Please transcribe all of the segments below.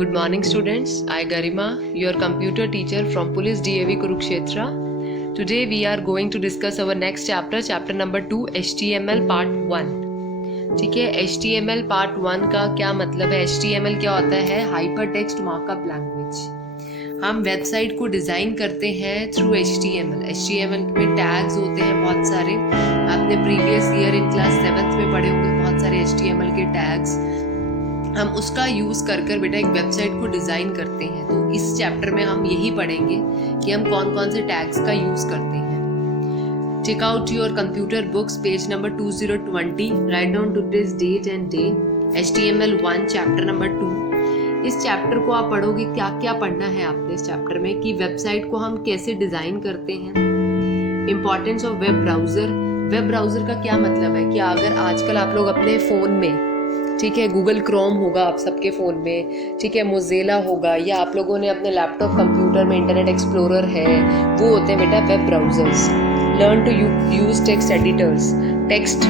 Good morning students, I Garima, your computer teacher from Police DAV Kurukshetra. Today we are going to discuss our next chapter, chapter number 2, HTML part 1. ठीक है, HTML part 1 का क्या मतलब है? HTML क्या होता है? Hyper text markup language. हम वेबसाइट को डिज़ाइन करते हैं थ्रू HTML। HTML में टैग्स होते हैं बहुत सारे, आपने previous year in class 7th में पढ़े होंगे बहुत सारे HTML के टैग्स। हम उसका यूज़ कर बेटा एक वेबसाइट को डिज़ाइन करते हैं। तो इस चैप्टर में हम यही पढ़ेंगे कि हम कौन कौन से टैग्स का यूज़ करते हैं। Check out your computer books, page number 2020, write down today's date and day, HTML 1 chapter number 2। इस चैप्टर को आप पढ़ोगे, क्या क्या पढ़ना है आपने इस चैप्टर में कि वेबसाइट को हम कैसे डिज़ाइन करते हैं। Importance of web browser. Web browser का क्या मतलब है कि अगर आजकल आप लोग अपने फ़ोन में, ठीक है, गूगल क्रोम होगा आप सबके फ़ोन में, ठीक है, मोज़ेला होगा, या आप लोगों ने अपने लैपटॉप कंप्यूटर में इंटरनेट एक्सप्लोरर है, वो होते हैं बेटा web browsers. Learn to use text editors. Text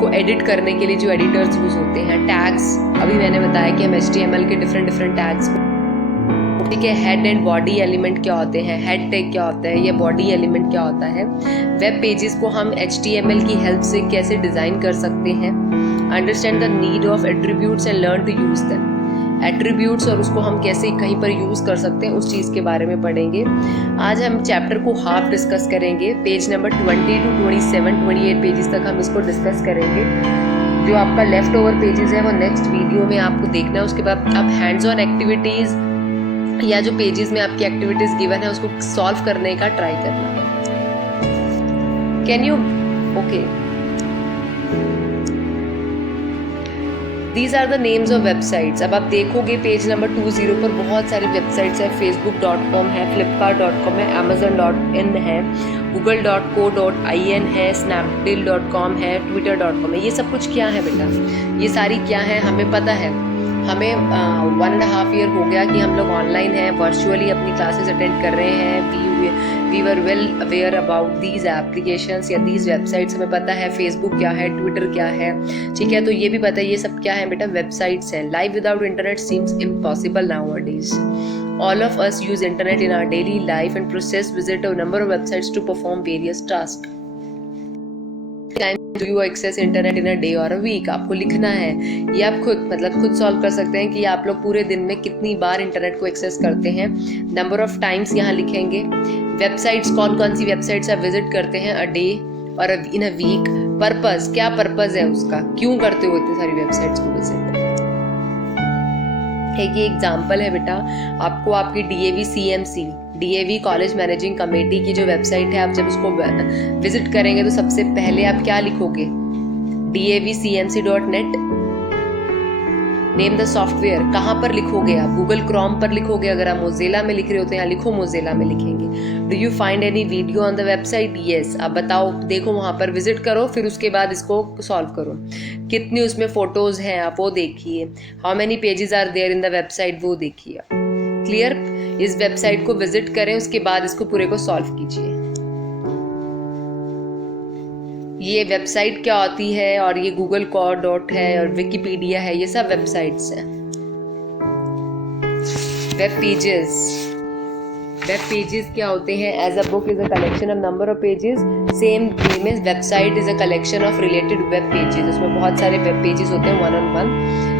को एडिट करने के लिए जो एडिटर्स यूज़ होते हैं। टैग्स, अभी मैंने बताया कि हम HTML के डिफरेंट टैग्स, ठीक है। हेड एंड बॉडी एलिमेंट क्या होते हैं, हेड टैग क्या होता है, या बॉडी एलिमेंट क्या होता है। वेब पेजेस को हम HTML की हेल्प से कैसे डिज़ाइन कर सकते हैं। Understand the need of attributes and learn to use them. Attributes और उसको हम कैसे कहीं पर यूज़ कर सकते हैं, उस चीज़ के बारे में पढ़ेंगे। आज हम चैप्टर को हाफ डिस्कस करेंगे, पेज नंबर 20 to 27, 28 पेजेस तक हम इसको डिस्कस करेंगे। जो आपका लेफ्ट ओवर पेजेस है वो नेक्स्ट वीडियो में आपको देखना है। उसके बाद आप हैंड्स ऑन एक्टिविटीज़ या जो पेजेस में आपकी एक्टिविटीज़ गिवन है उसको सॉल्व करने का ट्राई करना। Can you okay, these are the names of websites. अब आप देखोगे पेज नंबर 20 पर बहुत सारी वेबसाइट्स है। facebook.com है, flipkart.com है, amazon.in है, google.co.in है, snapdeal.com है, twitter.com है। ये सब कुछ क्या है बेटा? ये सारी क्या है हमें पता है। हमें 1.5 ईयर हो गया कि हम लोग ऑनलाइन हैं, वर्चुअली अपनी क्लासेस अटेंड कर रहे हैं। We were well aware about these applications या दीज वेबसाइट्स। हमें पता है फेसबुक क्या है, ट्विटर क्या है, ठीक है। तो ये भी पता है ये सब क्या है बेटा, वेबसाइट्स हैं। Life without internet seems impossible nowadays. All of us use internet in our daily life and process visit a number of websites to perform various tasks. Do you access internet in a day or a week? आपको लिखना है, ये आप खुद solve कर सकते हैं कि आप लोग पूरे दिन में कितनी बार इंटरनेट को एक्सेस करते हैं। नंबर ऑफ टाइम्स यहाँ लिखेंगे। वेबसाइट्स, कौन कौन सी वेबसाइट्स आप विजिट करते हैं अ डे और इन अ वीक। पर्पस, क्या पर्पस है उसका, क्यों करते हो इतनी सारी वेबसाइट्स को विजिट। ये एग्जाम्पल है बेटा, आपको आपकी DAV CMC, DAV college managing committee की जो वेबसाइट है, आप जब उसको विजिट करेंगे तो सबसे पहले आप क्या लिखोगे, davcmc.net, नेम द सॉफ्टवेयर। कहाँ पर लिखोगे आप? गूगल क्रोम पर लिखोगे। अगर आप मोज़ेला में लिख रहे हो तो यहाँ लिखो मोज़ेला में लिखेंगे। Do you find any video on the website? Yes. आप बताओ, देखो वहाँ पर विजिट करो, फिर उसके बाद इसको सॉल्व करो। कितनी उसमें फ़ोटोज़ हैं आप वो देखिए। How many pages are there in the website, वो देखिए। क्लियर? इस वेबसाइट को विजिट करें, उसके बाद इसको पूरे को सॉल्व कीजिए। ये वेबसाइट क्या होती है, और ये गूगल डॉट है और विकिपीडिया है, ये सब वेबसाइट्स हैं। वेब पेजेस क्या होते हैं? As a book is a collection of number of pages, same name is website is a collection of related web pages. उसमें बहुत सारे वेब पेजेस होते हैं, 1 on 1,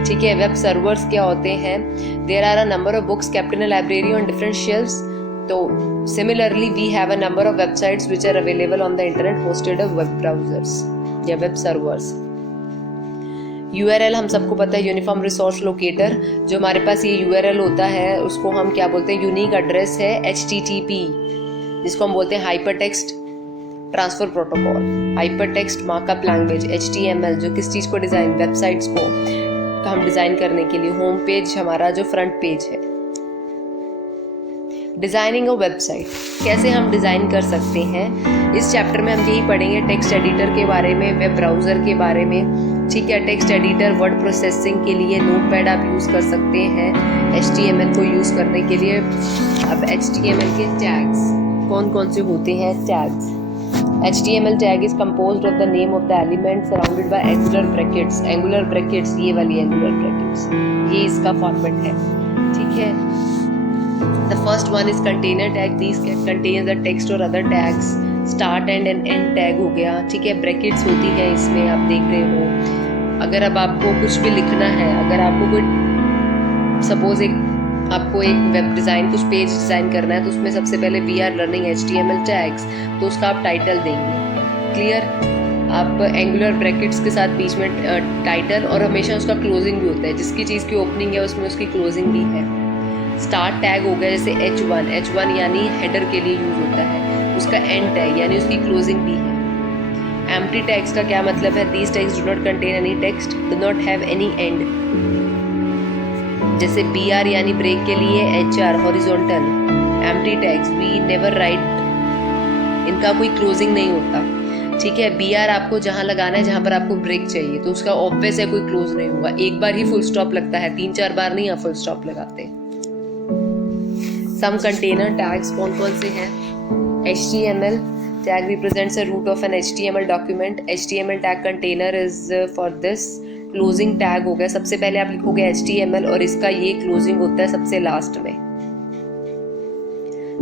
ठीक है। वेब सर्वर्स क्या होते हैं? There are a number of books kept in a library on different shelfs. तो similarly we have a number of websites which are available on the internet hosted on web browsers या web servers। URL हम सबको पता है, uniform resource locator. जो हमारे पास ये URL होता है उसको हम क्या बोलते हैं, यूनिक एड्रेस है HTTP, जिसको हम बोलते हैं hyper text transfer protocol, hyper text markup language HTML, जो किस चीज़ को डिज़ाइन, वेबसाइट्स को हम डिज़ाइन करने के लिए। होम पेज हमारा जो फ्रंट पेज है। डिज़ाइनिंग अ वेबसाइट, कैसे हम डिज़ाइन कर सकते हैं, इस चैप्टर में हम यही पढ़ेंगे। टेक्स्ट एडिटर के बारे में, वेब ब्राउज़र के बारे में, ठीक है। टेक्स्ट एडिटर, वर्ड प्रोसेसिंग के लिए नोटपैड आप यूज़ कर सकते हैं HTML को यूज़ करने के लिए। अब HTML के टैग्स कौन कौन से होते हैं? Tags, HTML tag is composed of the name of the element surrounded by angular brackets, ये वाली angular brackets, ये इसका फॉर्मेट है, ठीक ठीक है। The first one is container tag, this contains the text और other tags. Start and end tag हो गया, ठीक है। ब्रैकेट्स होती है इसमें, आप देख रहे हो। अगर अब आपको कुछ भी लिखना है, अगर आपको कोई सपोज आपको एक वेब डिज़ाइन, कुछ पेज डिज़ाइन करना है, तो उसमें सबसे पहले we are learning HTML tags, तो उसका आप टाइटल देंगे। क्लियर। आप एंगुलर ब्रैकेट्स के साथ बीच में टाइटल, और हमेशा उसका क्लोजिंग भी होता है, जिसकी चीज़ की ओपनिंग है उसमें उसकी क्लोजिंग भी है। स्टार्ट टैग हो गया, जैसे H1 यानी हेडर के लिए यूज होता है, उसका एंड टैग यानी उसकी क्लोजिंग भी है। एम्प्टी टैग्स का क्या मतलब है? These tags do not contain any text, do not have any end. जैसे BR यानी ब्रेक के लिए HR horizontal. Empty tags we never write, इनका कोई क्लोजिंग नहीं होता, ठीक है। BR आपको जहाँ लगाना है, जहाँ पर आपको ब्रेक चाहिए, तो उसका ऑब्वियस है कोई क्लोज नहीं होगा, एक बार ही फुल स्टॉप लगता है, 3-4 बार नहीं आप फुल स्टॉप लगाते। सम कंटेनर टैग्स कौन कौन से हैं? HTML tag represents a root of an HTML document. HTML tag container is for this. Closing tag हो गया, सबसे पहले आप लिखोगे HTML और इसका ये क्लोजिंग होता है सबसे लास्ट में,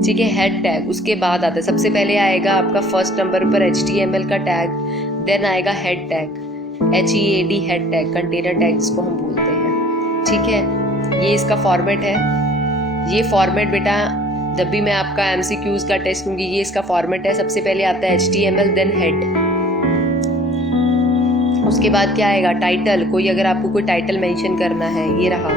ठीक है। हेड टैग उसके बाद आता है, सबसे पहले आएगा आपका फर्स्ट नंबर पर HTML का टैग, देन आएगा head tag, HEAD head tag, container tag जिसको हम बोलते हैं, ठीक है। ये इसका फॉर्मेट है। ये फॉर्मेट बेटा जब भी मैं आपका MCQs का टेस्ट लूंगी, ये इसका फॉर्मेट है। सबसे पहले आता है HTML देन हेड, उसके बाद क्या आएगा? टाइटल। कोई अगर आपको कोई टाइटल मेंशन करना है, ये रहा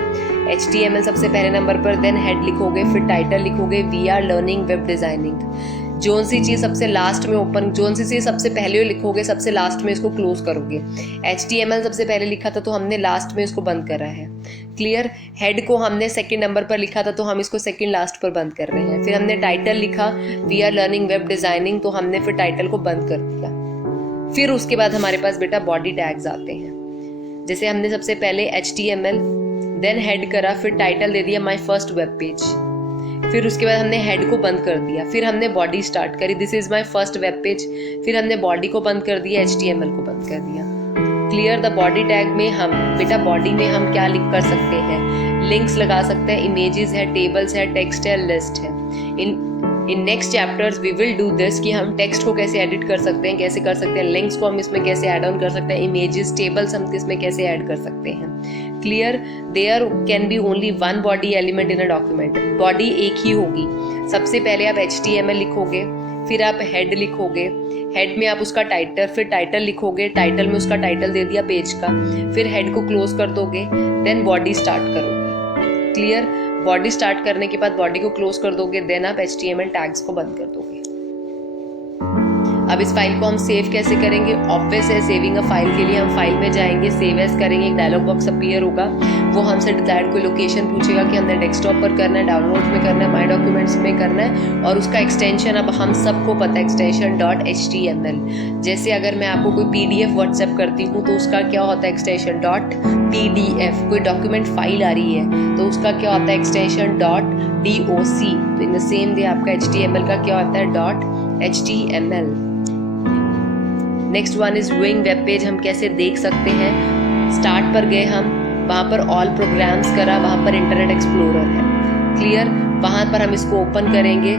HTML सबसे पहले नंबर पर, देन हेड लिखोगे, फिर टाइटल लिखोगे, we are learning web designing. जोन सी चीज़ सबसे लास्ट में ओपन, जोन सी चीज़ सबसे पहले लिखोगे, सबसे लास्ट में इसको क्लोज करोगे। HTML सबसे पहले लिखा था तो हमने लास्ट में इसको बंद करा है। क्लियर। हेड को हमने सेकंड नंबर पर लिखा था तो हम इसको सेकंड लास्ट पर बंद कर रहे हैं। फिर हमने टाइटल लिखा, we are learning web designing, तो हमने फिर टाइटल को बंद कर दिया। फिर उसके बाद हमारे पास बेटा बॉडी टैग्स आते हैं। जैसे हमने सबसे पहले HTML देन हेड करा, फिर टाइटल दे दिया माय फर्स्ट वेब पेज, फिर उसके बाद हमने हेड को बंद कर दिया, फिर हमने बॉडी स्टार्ट करी, this is my first web page, फिर हमने बॉडी को बंद कर दिया, HTML को बंद कर दिया। क्लियर। द बॉडी टैग में हम बेटा बॉडी में हम क्या लिख कर सकते हैं? लिंक्स लगा सकते हैं, इमेजेस है, टेबल्स है, टेक्स्ट है, लिस्ट है। In next chapters we will do this कि हम टेक्स्ट को कैसे एडिट कर सकते हैं, कैसे कर सकते हैं, लिंक्स को हम इसमें कैसे ऐड ऑन कर सकते हैं, इमेजेस, टेबल्स हम इसमें कैसे ऐड कर सकते हैं। Clear. There can be only one body element in a document, body एक ही होगी। सबसे पहले आप HTML लिखोगे, फिर आप हेड लिखोगे, हेड में आप उसका टाइटल, फिर टाइटल लिखोगे, टाइटल में उसका टाइटल दे दिया पेज का, फिर हेड को क्लोज कर दोगे, देन बॉडी स्टार्ट करोगे। क्लियर। बॉडी स्टार्ट करने के बाद बॉडी को क्लोज कर दोगे, देन आप HTML टैग्स को बंद कर दोगे। अब इस फाइल को हम सेव कैसे करेंगे? ऑब्वियस है, सेविंग अ फाइल के लिए हम फाइल में जाएंगे, सेव एज करेंगे, एक डायलॉग बॉक्स अपीयर होगा, वो हमसे डिजायर्ड कोई लोकेशन पूछेगा कि हमने डेस्कटॉप पर करना है, डाउनलोड में करना है, माई डॉक्यूमेंट्स में करना है, और उसका एक्सटेंशन अब हम सबको पता है, एक्सटेंशन .html। जैसे अगर मैं आपको कोई PDF व्हाट्सएप करती हूँ तो उसका क्या होता है? Extension .pdf। कोई डॉक्यूमेंट फाइल आ रही है तो उसका क्या होता है? Extension .doc। तो इन द सेम वे आपका HTML का क्या होता है? .html। Next one is viewing web page. हम कैसे देख सकते हैं? स्टार्ट पर गए हम, वहाँ पर ऑल प्रोग्राम्स करा, वहाँ पर इंटरनेट एक्सप्लोरर है। क्लियर। वहाँ पर हम इसको ओपन करेंगे,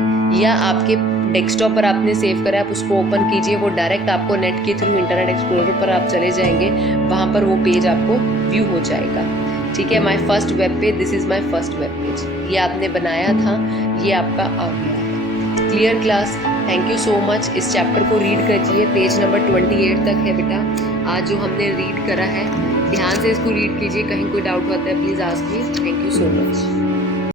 या आपके डेस्कटॉप पर आपने सेव करा है, आप उसको ओपन कीजिए, वो डायरेक्ट आपको नेट के थ्रू इंटरनेट एक्सप्लोरर पर आप चले जाएंगे, वहाँ पर वो पेज आपको व्यू हो जाएगा। ठीक है। My first web page, this is my first web page, ये आपने बनाया था, ये आपका आ गया है। Clear class. Thank you so much. इस चैप्टर को रीड कीजिए, पेज नंबर 28 तक है बेटा आज जो हमने रीड करा है, ध्यान से इसको रीड कीजिए, कहीं कोई डाउट होता है please ask me. Thank you so much.